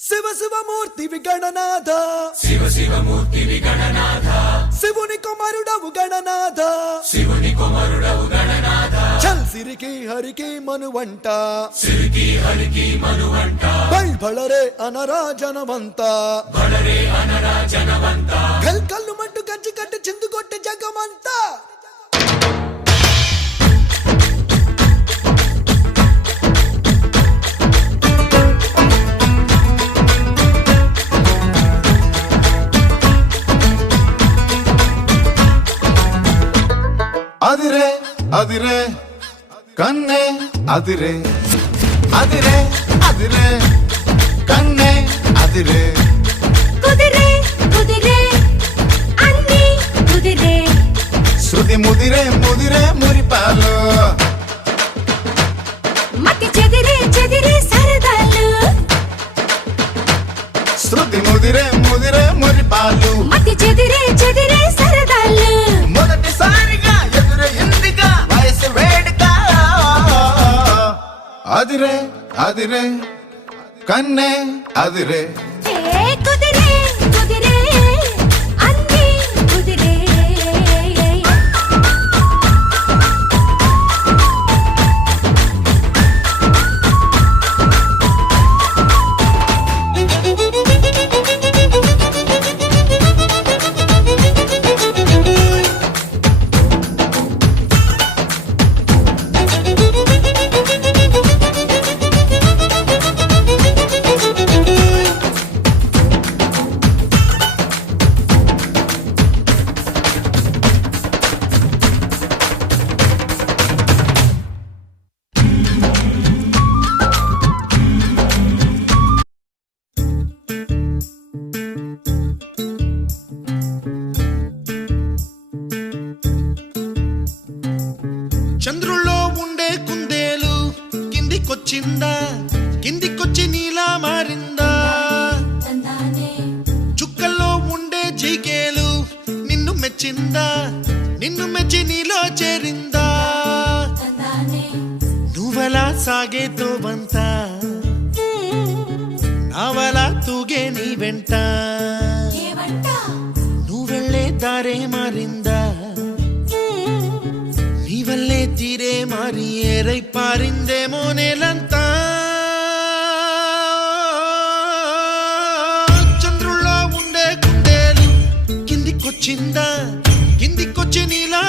శివ శివమూర్తి విగణనాథ శివ శివమూర్తి విగణనాథ శివుని కుమారుడవు గణనాథ శివుని కుమారుడవు గణనాథ చల్ సిరికి హరికి మనువంట సిరికి హరికి మనువంట బళరే అనరా జనవంత బళరే అనరా జనవంత కల్ కల్లు మంటు కంచి కట్టి చిందు కొట్టి జగమంతా అదిరే అదిరే కన్నే అదిరే అదిరే అదిరే కన్నే అదిరే కుదిరే కుదిరే అన్ని కుదిరే శృతి ముదిరే ముదిరే మురిపాలు మతి చెదిరే చెదిరే సరదాలు శృతి ముదిరే ముదిరే మురిపాలు మతి చెదిరే చెదిరే సరదాలు మొదటిసారిగా ఎదురు ఇందిగా వయసు వేడుక అదిరే అదిరే కన్నే అదిరే ఏ కుదిరే కుదిరే అన్ని కుదిరే చంద్రుల్లో ఉండే కుందేలు కిందికొచ్చిందా కిందికొచ్చి నీలా మారిందా చుక్కల్లో ఉండే జీకేలు నిన్ను మెచ్చిందా నిన్ను మెచ్చి నీలో చేరిందా నువ్వలా సాగే తోవంత నావలా తూగే నీ వెంట నువ్వెళ్ళే దారే మారిందా నీవల్లే తీరే మారి ఏరై పారిందేమో నేలంతా చంద్రుల్లో ఉండే కుందేలు కిందికొచ్చిందా కిందికొచ్చి నీలా